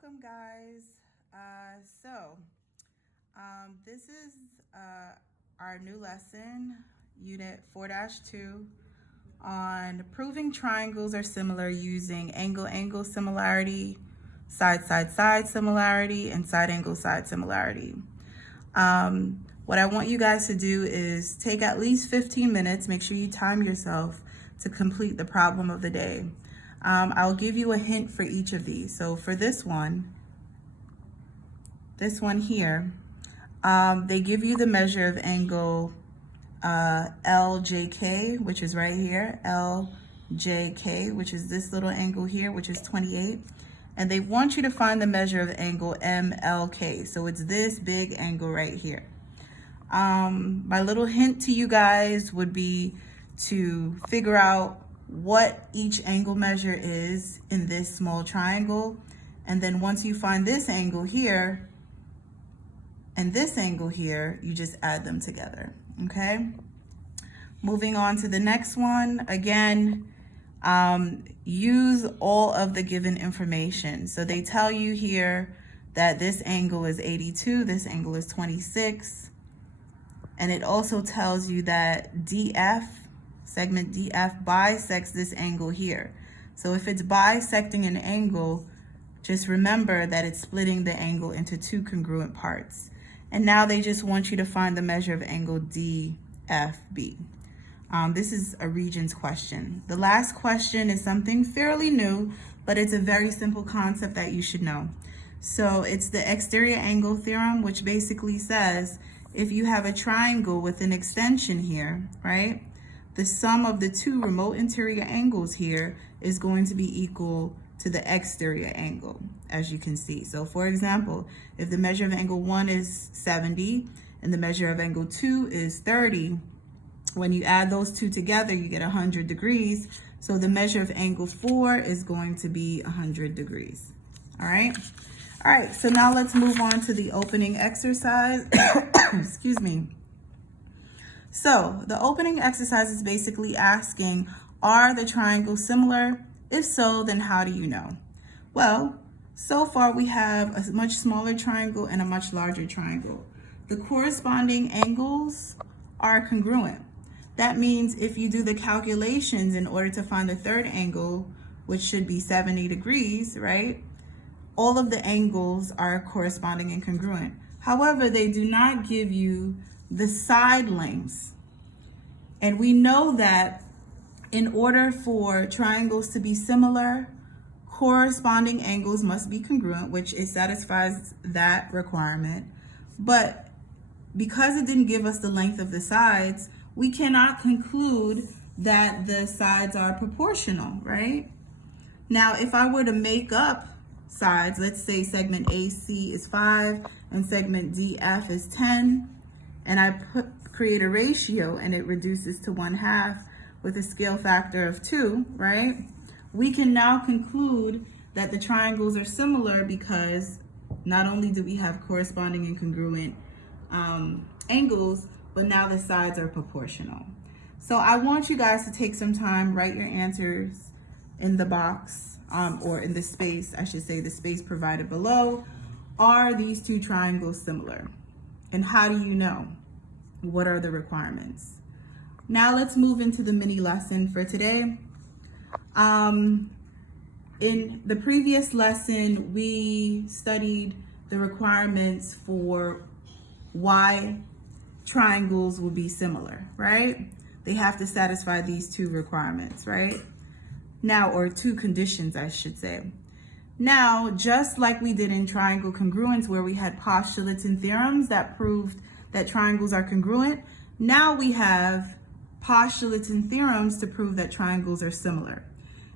Welcome, guys. This is our new lesson, Unit 4-2, on proving triangles are similar using angle-angle similarity, side-side-side similarity, and side-angle-side similarity. What I want you guys to do is take at least 15 minutes. Make sure you time yourself to complete the problem of the day. I'll give you a hint for each of these. So for this one here, they give you the measure of angle LJK, which is right here, LJK, which is this little angle here, which is 28. And they want you to find the measure of angle MLK. So it's this big angle right here. My little hint to you guys would be to figure out what each angle measure is in this small triangle. And then once you find this angle here and this angle here, you just add them together, okay? Moving on to the next one. Again, use all of the given information. So they tell you here that this angle is 82, this angle is 26. And it also tells you that DF, segment DF, bisects this angle here. So if it's bisecting an angle, just remember that it's splitting the angle into two congruent parts. And now they just want you to find the measure of angle DFB. This is a Regents question. The last question is something fairly new, but it's a very simple concept that you should know. So it's the exterior angle theorem, which basically says if you have a triangle with an extension here, right? The sum of the two remote interior angles here is going to be equal to the exterior angle, as you can see. So for example, if the measure of angle 1 is 70 and the measure of angle 2 is 30, when you add those two together, you get 100 degrees. So the measure of angle 4 is going to be 100 degrees. All right. All right, so now let's move on to the opening exercise. Excuse me. So the opening exercise is basically asking, are the triangles similar? If so, then how do you know? Well, so far we have a much smaller triangle and a much larger triangle. The corresponding angles are congruent. That means if you do the calculations in order to find the third angle, which should be 70 degrees, right? All of the angles are corresponding and congruent. However, they do not give you the side lengths. And we know that in order for triangles to be similar, corresponding angles must be congruent, which it satisfies that requirement. But because it didn't give us the length of the sides, we cannot conclude that the sides are proportional, right? Now, if I were to make up sides, let's say segment AC is 5 and segment DF is 10, and I create a ratio and it reduces to 1/2 with a scale factor of 2, right? We can now conclude that the triangles are similar because not only do we have corresponding and congruent angles, but now the sides are proportional. So I want you guys to take some time, write your answers in the box, or in the space, I should say the space provided below. Are these two triangles similar? And how do you know? What are the requirements? Now let's move into the mini lesson for today. In the previous lesson, we studied the requirements for why triangles will be similar, right? They have to satisfy these two requirements, right? Now, or two conditions, I should say. Now, just like we did in triangle congruence, where we had postulates and theorems that proved that triangles are congruent, now we have postulates and theorems to prove that triangles are similar.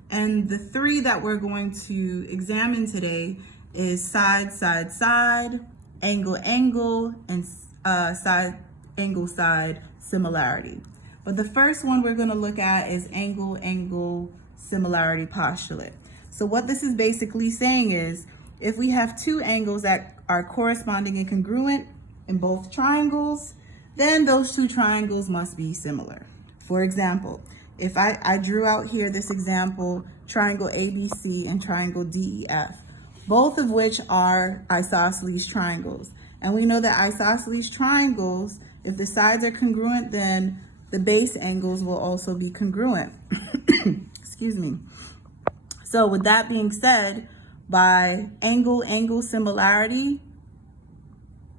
And the three that we're going to examine today is side, side, side, angle, angle, and side, angle, side similarity. But the first one we're going to look at is angle, angle similarity postulate. So what this is basically saying is, if we have two angles that are corresponding and congruent in both triangles, then those two triangles must be similar. For example, if I drew out here this example, triangle ABC and triangle DEF. both of which are isosceles triangles. And we know that isosceles triangles, if the sides are congruent, then the base angles will also be congruent. Excuse me. So with that being said, by angle-angle similarity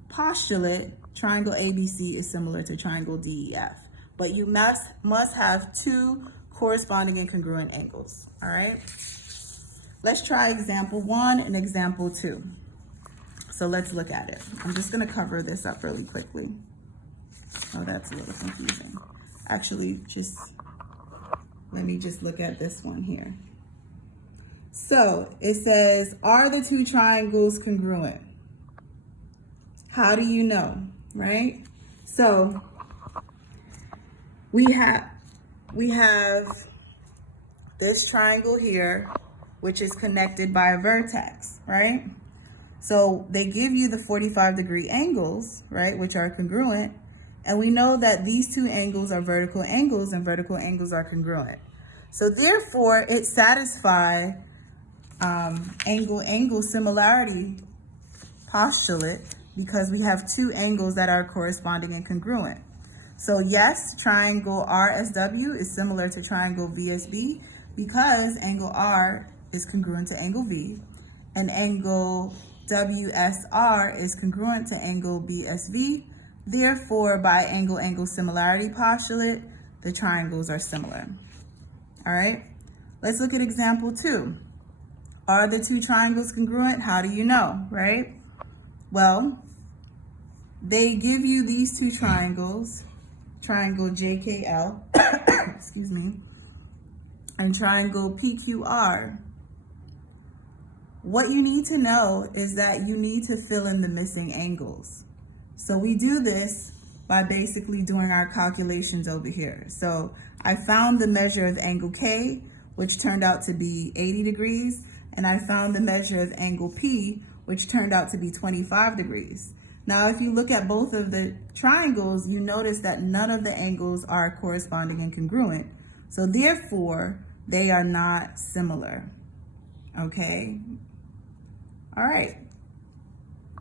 postulate, triangle ABC is similar to triangle DEF. But you must have two corresponding and congruent angles, all right? Let's try example 1 and example 2. So let's look at it. I'm just gonna cover this up really quickly. Oh, that's a little confusing. Actually, let me just look at this one here. So it says, are the two triangles congruent? How do you know, right? So we have this triangle here, which is connected by a vertex, right? So they give you the 45-degree angles, right, which are congruent. And we know that these two angles are vertical angles and vertical angles are congruent. So therefore, it satisfies angle-angle similarity postulate because we have two angles that are corresponding and congruent. So yes, triangle RSW is similar to triangle VSB because angle R is congruent to angle V, and angle WSR is congruent to angle BSV. Therefore, by angle-angle similarity postulate, the triangles are similar. All right, let's look at example 2. Are the two triangles congruent? How do you know, right? Well, they give you these two triangles, triangle JKL, excuse me, and triangle PQR. What you need to know is that you need to fill in the missing angles. So we do this by basically doing our calculations over here. So I found the measure of angle K, which turned out to be 80 degrees, and I found the measure of angle P, which turned out to be 25 degrees. Now, if you look at both of the triangles, you notice that none of the angles are corresponding and congruent. So therefore, they are not similar, okay? All right.